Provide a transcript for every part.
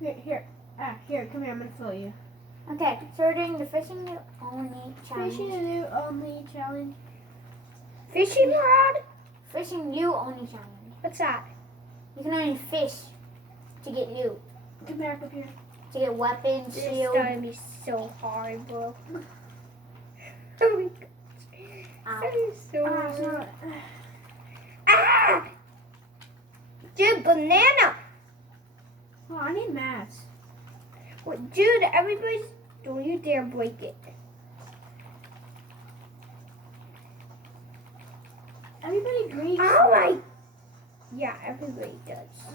Here, come here, I'm gonna fill you. Okay, so we're doing the fishing new only challenge. Fishing new only challenge. Fishing rod? Fishing new only challenge. What's that? You can only fish to get loot. Come here, come here. To get weapons, This is shield. gonna be so hard, bro. Oh my god. That is so hard. Ah! Dude, banana! Oh, I need mats. What, dude, everybody's... Don't you dare break it. Everybody agrees. Oh my... Yeah, everybody does.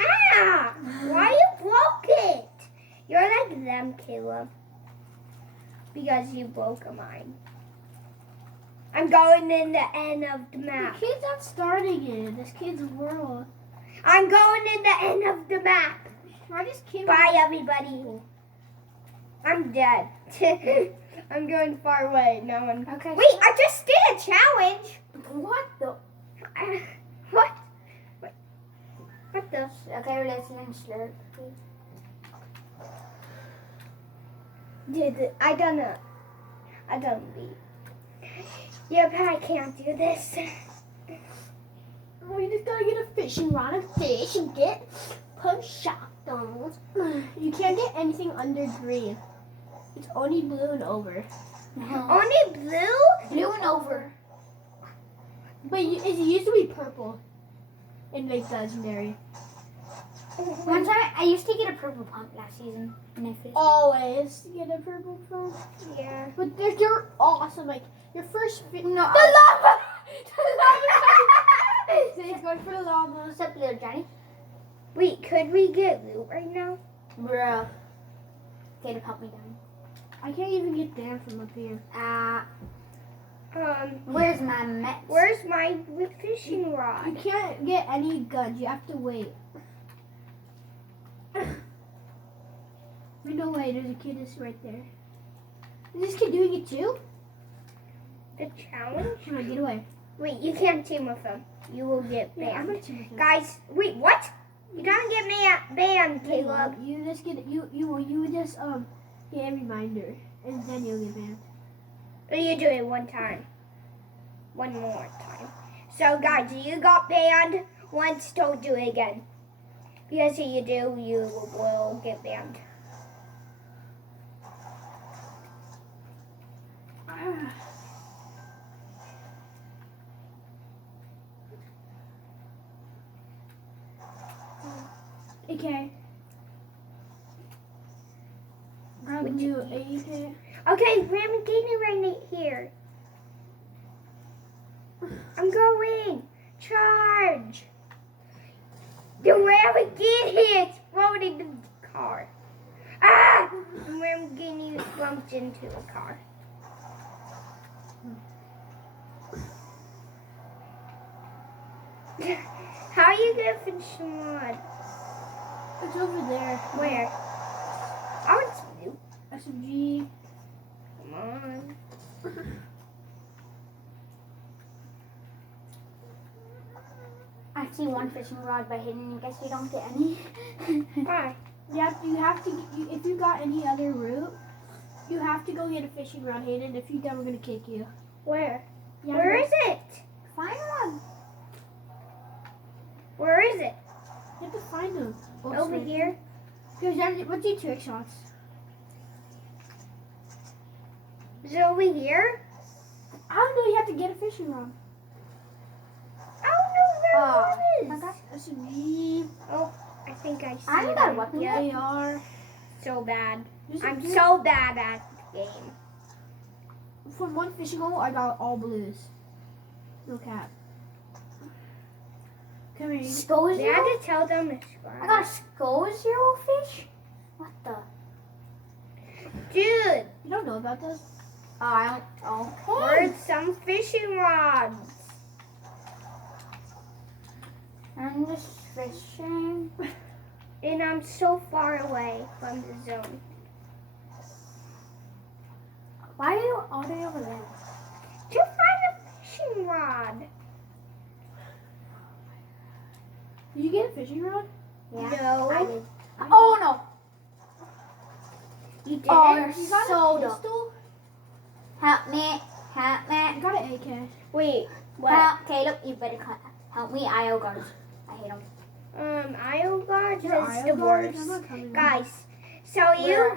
Ah! Why you broke it? You're like them, Caleb. Because you broke mine. I'm going in the end of the The map. kid's not starting it. This kid's world. I'm going in the end of the map. I just came. Bye, everybody. I'm dead. I'm going far away. No one. Okay. Wait, I just did a challenge. What the? What? What the? Okay, let's learn slurp. Dude, I don't beat. Yep, I can't do this. Oh, you just gotta get a fishing rod and fish and get push shot those. You can't get anything under green. It's only blue and over. Only blue? Blue and over. But it used to be purple in Lake Legendary. One time, I used to get a purple pump last season, and I fished. Always get a purple pump. Yeah. But they're awesome. Like your first No. the lava. The lava. So he's going for the lava. What's up, little Johnny? Wait, could we get loot right now? Bro. Caleb, help me down. I can't even get down from up here. Where's my mess? Where's my fishing You rod? can't get any guns. You have to wait. No way. There's a kid that's right there. Is this kid doing it too? The challenge? Come on, get away. Wait, you can't team with them. You will get Yeah, I'm banned. gonna team with him. Guys, wait, what? You don't get me banned, Caleb. You just get you just get a reminder, and then you'll get banned. Or you do it one time. One more time. So, guys, you got banned once, don't do it again. Because if you do, you will get banned. Okay. Grab Would you you- AK. Okay, Lamborghini right here. I'm going. Charge. The Lamborghini exploded the car. Ah! The Lamborghini bumped into a car. How are you gonna finish the mod? It's over there. Where? I want some new. SMG. Come on. I see one fishing rod by hidden. I guess you don't get any. Why? You have to. If you got any other route, you have to go get a fishing rod, Hayden. If you don't, we're gonna kick you. Where? Yeah, Where is it? Find one. Where is it? You have to find them. Over here. What's your trick shots? Is it over here? I don't know. You have to get a fishing rod. I don't know where it is. Okay. SMG. Oh, I think I see I haven't it. got a weapon yet. AR. So bad. There's I'm a- so bad at the game. From one fishing hole, I got all blues. No cap. Come here. Skull They had zero? to tell them to I subscribe. got a skull zero fish? What the? Dude, You don't know about this? Oh, I don't. Oh. where's some fishing rods? I'm just fishing. And I'm so far away from the zone. Why are you all the way over there? To find a fishing rod. Did you get a fishing rod? Yeah. No. I did. Oh no. You didn't? Oh, you're You got so a dumb. pistol? Help me. Help I me. got an AK. Wait, what? Help. Caleb, you better help me. IO guards. I hate them. IO guards Your is IO the guard? worst. I'm not coming. Guys, so you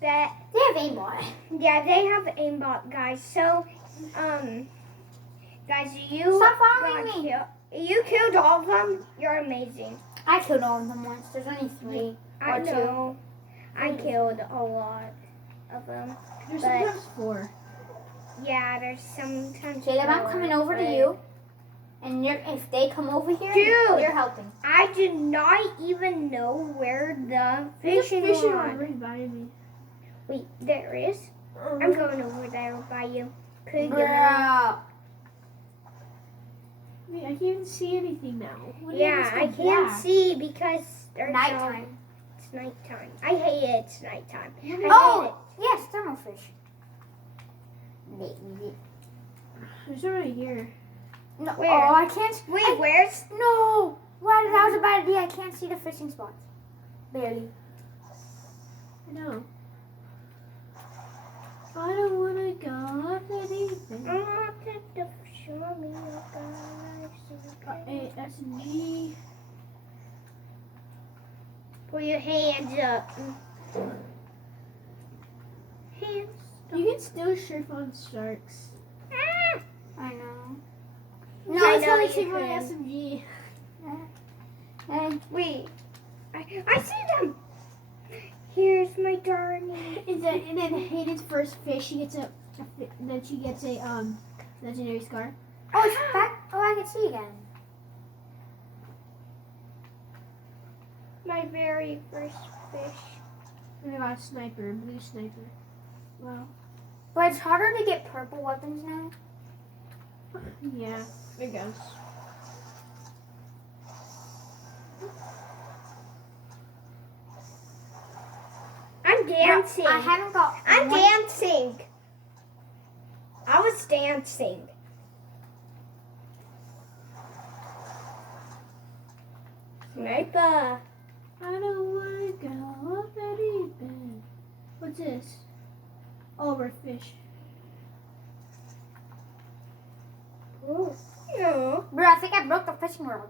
bet. They have aimbot. Yeah, they have aimbot, guys. So, guys, you Stop following got me. You killed all of them. You're amazing. I killed all of them once. There's only 3. I Or 2. know. I killed a lot of them. There's But- sometimes 4. Yeah, there's sometimes. Caleb, I'm more, coming over to but you. And if they come over here, Dude. you're helping. I do not even know where the There's a fishing fishing rod. rod right by me. Wait, there is. I'm going over there by you. Could you? Bro. Wait, I can't even see anything now. What Yeah, is this I go can't black? see because there's Nighttime. It's nighttime. I hate it. It's nighttime. I hate Oh, yes, thermal fish. There's one right here. No, Where? oh, I can't. it. Wait, where's? No. Why? That was a bad idea. I can't see the fishing spots. Barely. I know. I don't wanna go off anything. I wanted to show me your guys. A SMG. Put your hands up. Hands. You can still surf on sharks. Ah! I know. No, I I know know you take my can. SMG. Hey. Wait. I see them. Here's my darling. And then Hayden's first fish, she gets then she gets a legendary scar. Oh, it's back. Oh, I can see again. My very first fish. And I got a sniper, blue sniper. Wow. But it's harder to get purple weapons now. Yeah, it goes. I'm dancing. I haven't got. I'm one- dancing. I was dancing. Sniper. I don't wanna go off anything. What's this? Oh, we're fish. Ooh. No. Bro, I think I broke the fishing rod.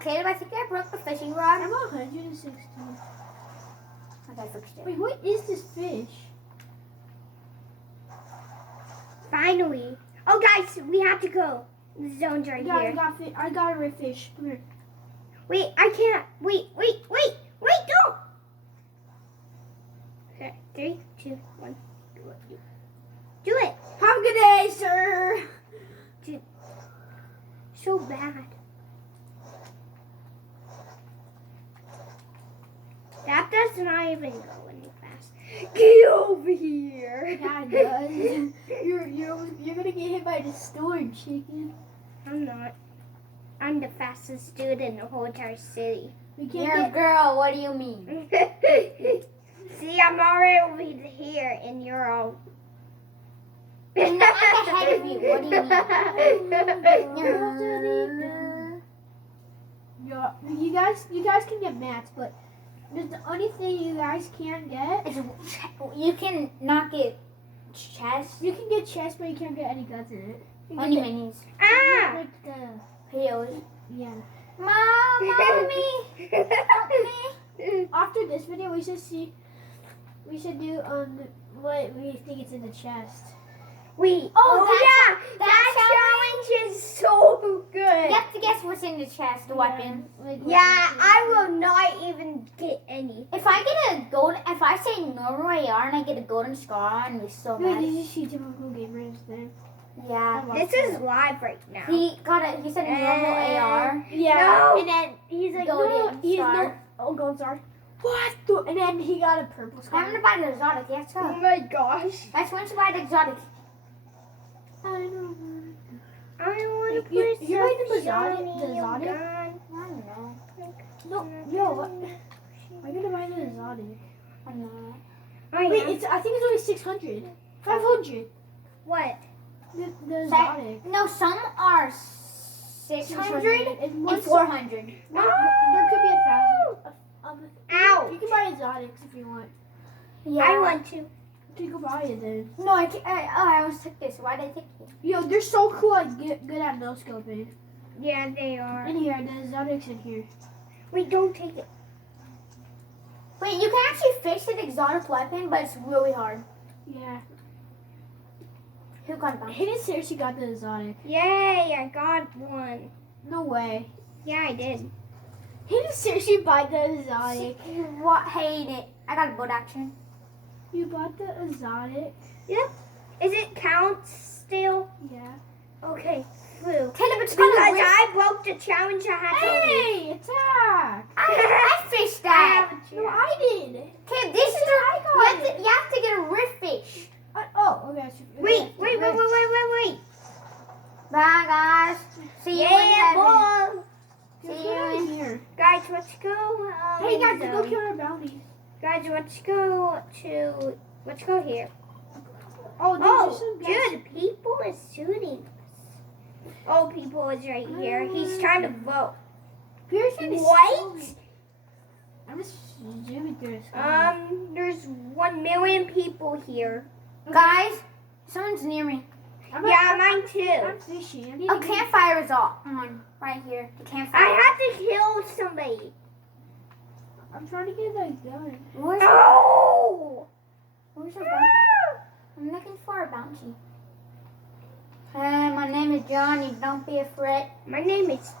Caleb, I think I broke the fishing rod. I'm 160. Okay, fixed it. Wait, what is this fish? Finally. Oh, guys, we have to go. The zone's right Yeah, here. I got a red fish. Come here. Wait, I can't. Wait, don't. Okay, 3, 2, 1. Do it. Have a good day, sir. So bad. That does not even go any fast. Get over here. Yeah, it does. You're gonna get hit by the storm, chicken. I'm not. I'm the fastest dude in the whole entire city. We can't You're a get. girl. What do you mean? See, I'm already over here, and you're all. I'm ahead of you. What do you mean? You guys can get mats, but the only thing you guys can't get. You can not get chest. You can get chests, but you can't get any guns in it. You can Only get, minis. Ah! like the Videos. yeah. Mom, mommy, help me. After this video, we should do what we think it's in the chest. Wait. Oh, yeah. that That challenge is so good. You have to guess what's in the chest, the weapon. Yeah, I will not even get any. If I get a gold, if I say normal AR and I get a golden scar, I'm so Wait, mad. did you see typical gamers there? Yeah. This is live right now. He said normal AR. Yeah. No. And then he's like, Golden no, he's star. no. Oh, gold star. What? And then he got a purple scar. I'm gonna buy the exotic. Let's Oh go. my gosh. Let's went to buy the exotic. I know. I want to You- put you like the some exotic- shiny the exotic? gun. I don't know. No, yo, what? I'm gonna buy the exotic. I'm not. Wait, I think it's only 600. 500. What? The exotic. No, some are 600 And and once 400. there could be 1,000. Ow! You can buy exotics if you want. Yeah. I want to. You can buy it then. No, I can't. I almost took this. Why did I take it? Yo, they're so cool. Like good at no scoping. Yeah, they are. In here, the exotics in here. Wait, don't take it. Wait, you can actually fix an exotic weapon, but it's really hard. Yeah. Who got them? Hayden seriously got the exotic. Yay, I got one. No way. Yeah, I did. Hayden seriously bought the exotic. What? Hate it. I got a bolt action. You bought the exotic? Is it count still? Yeah. Okay, flew. Caleb, it's Because gonna rip. I broke the challenge I had to leave. Hey, attack! I fished I that. have a No, chance. I did. Caleb, this is the. You have to get a rift fish. Oh, okay. Wait. Bye, guys. See you in Yeah, heaven. boy. See you in. Here. Guys, let's go. Hey guys, go kill our bounty. Guys, let's go here. Oh, Oh, some guys. dude, people is shooting us. Oh, people is right here. He's trying to vote. Pearson is What? I'm just zooming through this. There's 1 million people here. Guys, someone's near me. Yeah, mine too. I'm fishing. I need A to get- campfire is on right here. The campfire. I have to kill somebody. I'm trying to get that gun. Where's No! Where's your bounty? I'm looking for a bounty. Hey, my name is Johnny. Don't be afraid. My name is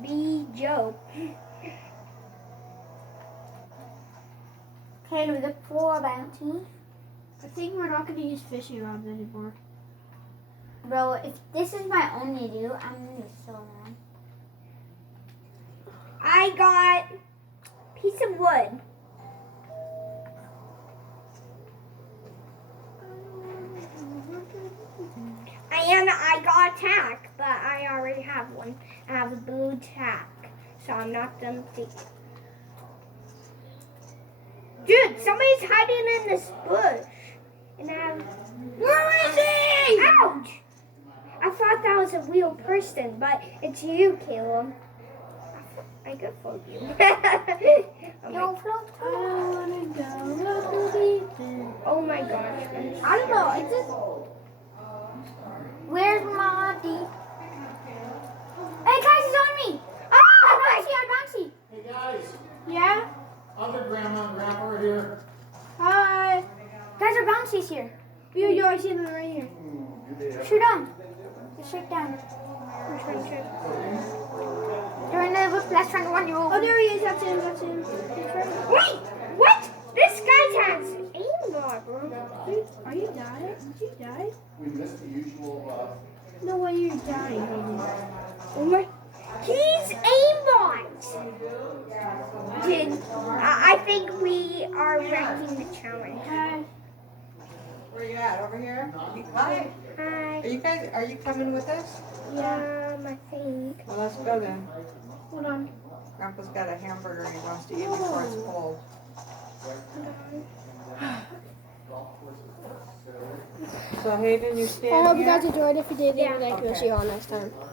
B. Joe. Okay, we look for a bounty. I think we're not going to use fishing rods anymore. Bro, if this is my only loot, I'm gonna be so mad. I got piece of wood. I got attack, but I already have one. I have a blue attack, so I'm not gonna take it. Dude, somebody's hiding in this bush. And where is he? Ouch! I thought that was a real person, but it's you, Caleb. I could fold you. Yo, float. I don't want to go up the deep end. Oh my gosh. I don't know. It's just. Where's Monty? Hey guys, he's on me. Oh Bouncy, Hey guys, Yeah? other grandma and grandpa are here. Hi. Guys, our bouncy's here. Yo, I see them right here. Shoot on. Just shake down. They're in the roof. Let's try to run you over. Oh, there he is. That's him. That's him. He's right. Wait, what? This guy has aimbot, bro. Dude, are you dying? Did you die? We missed the usual, No way you're dying, baby. Oh my. He's aimbot. Dude, I think we are wrecking the challenge. Hi. Where you at? Over here? Hi. Hi. Are you coming with us? I think. Well, let's go then. Hold on. Grandpa's got a hamburger he wants to eat before it's cold. So Hayden, you stand I hope you here? guys enjoyed. If you did, Yeah. leave a like. We'll see you all next time.